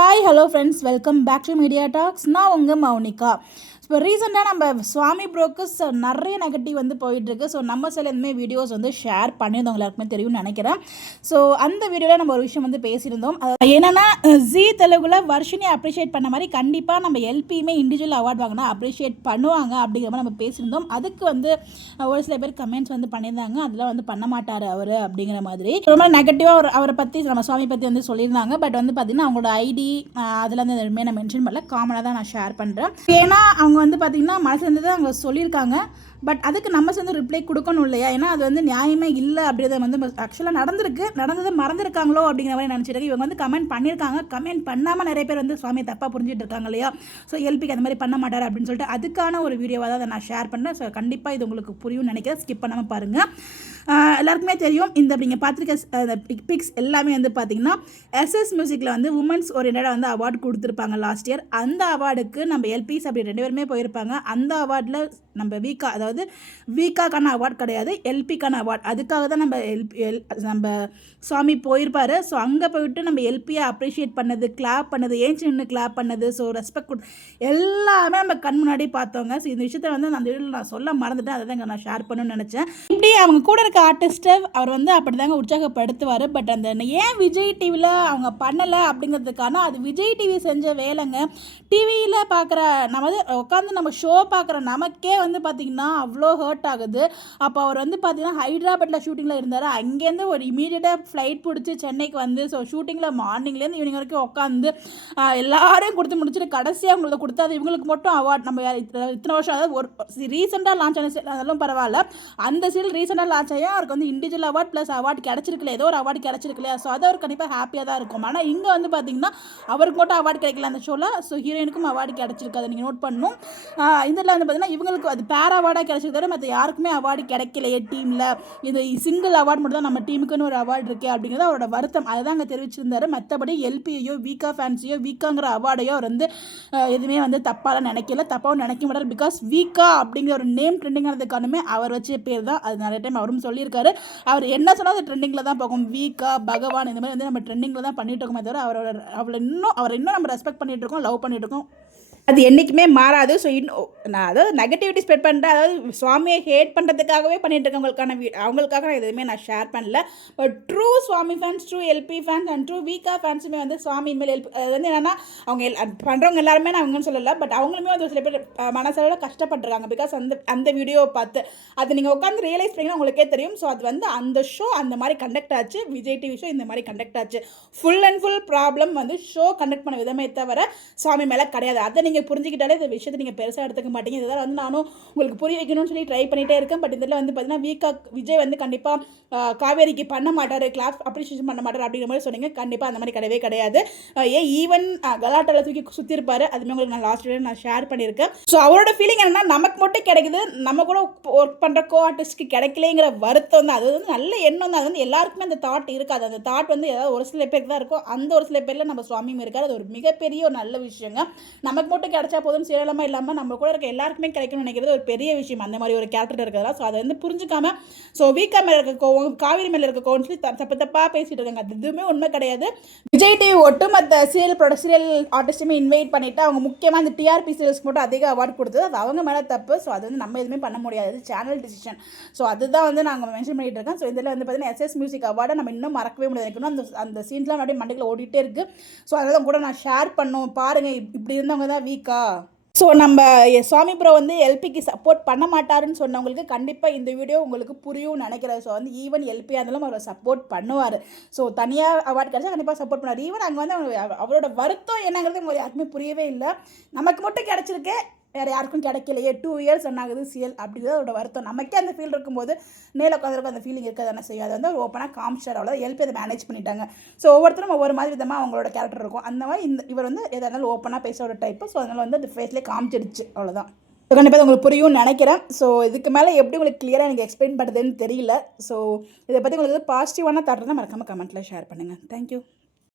Hi hello friends, welcome back to media talks. நான் உங்கள் மௌனிகா. இப்போ ரீசெண்டாக நம்ம சுவாமி ப்ரோக்கு நிறைய நெகட்டிவ் வந்து போயிட்டுருக்கு. ஸோ நம்ம சில இந்தமாதிரி வீடியோஸ் வந்து ஷேர் பண்ணியிருந்தோம், எல்லாருக்குமே தெரியும்னு நினைக்கிறேன். ஸோ அந்த வீடியோவில் நம்ம ஒரு விஷயம் வந்து பேசியிருந்தோம். என்னென்னா, ஜீ தெலுங்குல வர்ஷினி அப்ரிஷியேட் பண்ண மாதிரி கண்டிப்பாக நம்ம எல்பியுமே இண்டிவிஜுவல் அவார்ட் வாங்கினா அப்ரிஷியேட் பண்ணுவாங்க அப்படிங்கிற மாதிரி நம்ம பேசியிருந்தோம். அதுக்கு வந்து ஒரு சில பேர் கமெண்ட்ஸ் வந்து பண்ணியிருந்தாங்க, அதெல்லாம் வந்து பண்ண மாட்டார் அவர் அப்படிங்கிற மாதிரி ரொம்ப நெகட்டிவாக அவரை பற்றி நம்ம சுவாமி பற்றி வந்து சொல்லியிருந்தாங்க. பட் வந்து பார்த்திங்கன்னா அவங்களோட ஐடி அதில் வந்து எதுவுமே நான் மென்ஷன் பண்ணல, காமனாக தான் நான் ஷேர் பண்ணுறேன். ஏன்னா அவங்க வந்து பார்த்திங்கன்னா மனசு இருந்தது அவங்க சொல்லியிருக்காங்க. பட் அதுக்கு நம்ம சேர்ந்து ரிப்ளை கொடுக்கணும் இல்லையா? ஏன்னா அது வந்து நியாயமே இல்லை அப்படின்றத வந்து ஆக்சுவலாக நடந்தது மறந்துருக்காங்களோ அப்படிங்கிற மாதிரி நினச்சிட்டு இவங்க வந்து கமெண்ட் பண்ணியிருக்காங்க. கமெண்ட் பண்ணாமல் நிறைய பேர் வந்து சுவாமியை தப்பாக புரிஞ்சுட்டு இருக்காங்க இல்லையா? ஸோ எல்பிக்கு அந்த மாதிரி பண்ண மாட்டார் அப்படின்னு சொல்லிட்டு அதுக்கான ஒரு வீடியோவாக தான் நான் ஷேர் பண்ணேன். ஸோ கண்டிப்பாக இது உங்களுக்கு புரியும்னு நினைக்கிறேன், ஸ்கிப் பண்ணாமல் பாருங்கள். எல்லாருக்குமே தெரியும், இந்த நீங்கள் பார்த்துருக்க பிக்ஸ் எல்லாமே வந்து பார்த்திங்கன்னா எஸ்எஸ் மியூசிக்கில் வந்து உமன்ஸ் ஓரியன்டாக வந்து அவார்டு கொடுத்துருப்பாங்க லாஸ்ட் இயர். அந்த அவார்டுக்கு நம்ம எல்பிஸ் அப்படி 2 பேருமே போயிருப்பாங்க. அந்த அவார்டில் நம்ம வீக்கா, அதாவது வீக்காக்கான அவார்டு கிடையாது, எல்பிக்கான அவார்டு. அதுக்காக தான் நம்ம சுவாமி போயிருப்பார். ஸோ அங்கே போயிட்டு நம்ம எல்பியை அப்ரிஷியேட் பண்ணது, கிளாப் பண்ணது, ஏஞ்சி நின்று கிளாப் பண்ணது, ஸோ ரெஸ்பெக்ட் எல்லாமே நம்ம கண் முன்னாடி பார்த்தோங்க. ஸோ இந்த விஷயத்தை வந்து அந்த வீடியோவில் நான் சொல்ல மறந்துட்டேன், அதை தான் நான் ஷேர் பண்ணணும்னு நினச்சேன். இப்படி அவங்க கூட இருக்க ஆர்டிஸ்ட்டை அவர் வந்து அப்படி தாங்க உற்சாகப்படுத்துவார். பட் அந்த ஏன் விஜய் டிவியில் அவங்க பண்ணலை அப்படிங்கிறதுக்கான அது விஜய் டிவி செஞ்ச வேலைங்க. டிவியில் பார்க்குற நம்ம வந்து உட்காந்து நம்ம ஷோ பார்க்குற நமக்கே வந்து பார்த்திங்கன்னா அவ்வளோ ஹர்ட் ஆகுது. அப்போ அவர் வந்து பார்த்திங்கன்னா ஹைதராபாத்தில் ஷூட்டிங்கில் இருந்தார். அங்கேருந்து ஒரு இமீடியட்டாக ஃப்ளைட் பிடிச்சி சென்னைக்கு வந்து ஸோ ஷூட்டிங்கில் மார்னிங்லேருந்து ஈவினிங் வரைக்கும் உட்காந்து எல்லாரையும் கொடுத்து முடிச்சுட்டு கடைசியாக அவங்களுக்கு கொடுத்தா அது இவங்களுக்கு மட்டும் அவார்ட். நம்ம இத்தனை வருஷம், அதாவது ஒரு ரீசெண்டாக லான்ச் ஆன அதெல்லாம் பரவாயில்ல, அந்த சீல் ரீசெண்டாக லான்ச் ஆகியா அவருக்கு வந்து இண்டிவிஜுவல் அவார்ட் ப்ளஸ் அவார்டு கிடச்சிருக்கல, ஏதோ ஒரு அவார்டு கிடச்சிருக்கலையா? ஸோ அது அவர் கண்டிப்பாக ஹாப்பியாக தான் இருக்கும். ஆனால் இங்கே வந்து பார்த்திங்கன்னா அவருக்கு மட்டும் அவார்டு கிடைக்கல அந்த ஷோவில். ஸோ ஹீரோயினுக்கும் அவார்டு கிடச்சிருக்கு, அதை நீங்கள் நோட் பண்ணணும். இதில் வந்து பார்த்திங்கன்னா இவங்களுக்கு அது பேர் அவார்டாக கிடச்சிருக்காரு, மற்ற யாருக்குமே அவார்டு கிடைக்கலையே டீமில். இது சிங்கிள் அவார்டு மட்டும் தான் நம்ம டீமுக்குன்னு ஒரு அவார்டு இருக்கே அப்படிங்கிறது அவரோட வருத்தம். அதை தான் அங்கே தெரிவிச்சிருந்தாரு. மற்றபடி எல்பியோ வீக்கா ஃபேன்ஸையோ வீக்காங்கிற அவார்டையோ அவர் வந்து எதுவுமே வந்து தப்பாக நினைக்கல, தப்பாகவும் நினைக்க மாட்டார். பிகாஸ் வீக்கா அப்படிங்கிற ஒரு நேம் ட்ரெண்டிங் ஆனதுக்கானுமே அவர் வச்ச பேர் தான். அது நிறைய டைம் அவரும் சொல்லியிருக்காரு. அவர் என்ன சொன்னால் அது ட்ரெண்டிங்கில் தான் போகும். வீக்கா, பகவான், இந்த மாதிரி வந்து நம்ம ட்ரெண்டிங்கில் தான் பண்ணிட்டு இருக்கோமே தவிர அவரை இன்னும் நம்ம ரெஸ்பெக்ட் பண்ணிட்டு இருக்கோம், லவ் பண்ணிட்டு இருக்கோம். அது என்றைக்குமே மாறாது. ஸோ நான் அதாவது நெகட்டிவிட்டி ஸ்ப்ரெட் பண்ணுறேன், அதாவது சுவாமியை ஹேட் பண்ணுறதுக்காகவே பண்ணிட்டு இருக்கவங்களுக்கான அவங்களுக்காக நான் எதுவுமே நான் ஷேர் பண்ணல. But true Swami fans, true LP fans and true Veeka ஃபேன்ஸுமே வந்து சுவாமி இனிமேல் அது வந்து என்னென்னா அவங்க பண்ணுறவங்க எல்லாருமே நான் அவங்கன்னு சொல்லலை. பட் அவங்களுமே வந்து சில பேர் மனசளவில் கஷ்டப்பட்டுருக்காங்க. பிகாஸ் அந்த வீடியோவை பார்த்து அதை நீங்கள் உட்காந்து ரியலைஸ் பண்ணிங்கன்னா உங்களுக்கே தெரியும். ஸோ அது வந்து அந்த ஷோ அந்த மாதிரி கண்டக்ட் ஆச்சு, விஜய் டிவி ஷோ இந்த மாதிரி கண்டக்ட் ஆச்சு. ஃபுல் அண்ட் ஃபுல் ப்ராப்ளம் வந்து ஷோ கண்டக்ட் பண்ண விதமே தவிர சுவாமி மேலே கிடையாது. அதை நீங்கள் புரிஞ்சுக்கிட்டாலே இந்த விஷயத்தை நீங்கள் பெருசாக எடுத்துக்க மாட்டீங்க. இதெல்லாம் வந்து நானும் உங்களுக்கு புரிய வைக்கணும்னு சொல்லி ட்ரை பண்ணிகிட்டே இருக்கேன். பட் இதில் வந்து பார்த்தீங்கன்னா விஜய் வந்து கண்டிப்பாக காவேரிக்கு பண்ண மாட்டார், கிளாஸ் அப்ரிஷியேஷன் பண்ண மாட்டார் அப்படிங்கிற மாதிரி சொன்னீங்க. கண்டிப்பாக அந்த மாதிரி கிடையவே கிடையாது. ஈவன் கலாட்டாவில் தூக்கி சுற்றிருப்பாரு, அதுமாதிரி உங்களுக்கு நான் லாஸ்ட் வீடியோ நான் ஷேர் பண்ணியிருக்கேன். ஸோ அவரோட ஃபீலிங் என்னன்னா, நமக்கு மட்டும் கிடைக்குது, நம்ம கூட ஒர்க் பண்ணுற கோ ஆர்டிஸ்ட்க்கு கிடைக்கலைங்கிற வருத்தம் தான். அது வந்து நல்ல எண்ணம் தான். அது வந்து எல்லாருக்குமே அந்த தாட் இருக்காது. அந்த தாட் வந்து ஏதாவது ஒரு சில பேருக்கு தான் இருக்கும். அந்த ஒரு சில பேரில் நம்ம சுவாமியும் இருக்காது. அது ஒரு மிகப்பெரிய ஒரு நல்ல விஷயங்க. நமக்கு மட்டும் கிடைச்சா போதும் சேலமாக இல்லாமல் நம்ம கூட இருக்க எல்லாருக்குமே கிடைக்கணும்னு நினைக்கிறது ஒரு பெரிய விஷயம். அந்த மாதிரி ஒரு கேரக்டர் இருக்கிறதா. ஸோ அதை வந்து புரிஞ்சுக்காம ஸோ வீக்கா மேலே இருக்க கோவம், காவிரி மேலே இருக்க கோவம் சொல்லி தப்பாக பேசிட்டு இருக்காங்க. அது எதுவுமே உண்மை கிடையாது. விஜய் டிவி ஒட்டுமொத்த சீரியல் ஆர்டிஸ்ட்டுமே இன்வைட் பண்ணிவிட்டு அவங்க முக்கியமாக இந்த டிஆர்பி சீரியல்ஸ்க்கு மட்டும் அதிக அவார்டு கொடுத்தது அது அவங்க மேலே தப்பு. ஸோ அது வந்து நம்ம எதுவுமே பண்ண முடியாது, சேனல் டிசிஷன். ஸோ அதுதான் வந்து நாங்கள் மென்ஷன் பண்ணிட்டு இருக்கோம். ஸோ இதில் வந்து பார்த்தீங்கன்னா எஸ்எஸ் மியூசிக் அவார்டை நம்ம இன்னும் மறக்கவே முடியாது. அந்த சீன்ஸ்லாம் அப்படியே மண்டையில் ஓடிட்டே இருக்குது. ஸோ அதெல்லாம் கூட நான் ஷேர் பண்ணோம். பாருங்கள், இப்படி இருந்தவங்க தான் வீக்கா. ஸோ நம்ம சுவாமி ப்ரோ வந்து எல்பிக்கு சப்போர்ட் பண்ண மாட்டாருன்னு சொன்னவங்களுக்கு கண்டிப்பாக இந்த வீடியோ உங்களுக்கு புரியும்னு நினைக்கிறேன். ஸோ வந்து ஈவன் எல்பியாக இருந்தாலும் அவர் சப்போர்ட் பண்ணுவார். ஸோ தனியாக அவார்டு கிடச்சா கண்டிப்பாக சப்போர்ட் பண்ணுவார். ஈவன் அங்கே வந்து அவரோட வருத்தம் என்னங்கிறது உங்களுக்கு யாருக்குமே புரியவே இல்லை. நமக்கு மட்டும் கிடச்சிருக்கு, வேறு யாருக்கும் கிடைக்கலையே, 2 இயர்ஸ் ஆகுது சிஎல் அப்படிங்கிறது அதோட வருத்தம். நமக்கே அந்த ஃபீல் இருக்கும்போது நேரில் உட்காந்துருக்கும் அந்த ஃபீலிங் இருக்க தானே செய்யும். அதை வந்து ஓப்பனாக காமிச்சார், அவ்வளோ எல்பி அதை மேனேஜ் பண்ணிட்டாங்க. ஸோ ஒவ்வொருத்தரும் ஒவ்வொரு மாதிரி விதமாக அவங்களோட கேரக்டர் இருக்கும். அந்த மாதிரி இவர் வந்து எதாக இருந்தாலும் ஓப்பனாக பேசுகிற டைப்பு. ஸோ அதனால் வந்து அந்த ஃபேஸ்லேயே காமிச்சிடுச்சு, அவ்வளோதான். கண்டிப்பாக உங்களுக்கு புரியும்னு நினைக்கிறேன். ஸோ இதுக்கு மேலே எப்படி உங்களுக்கு கிளியராக எனக்கு எக்ஸ்பிளைன் பண்ணுறதுன்னு தெரியல. ஸோ இதை பற்றி உங்களுக்கு பாசிட்டிவான தாட் தான் மறக்காமல் கமெண்ட்டில் ஷேர் பண்ணுங்கள். தேங்க்யூ.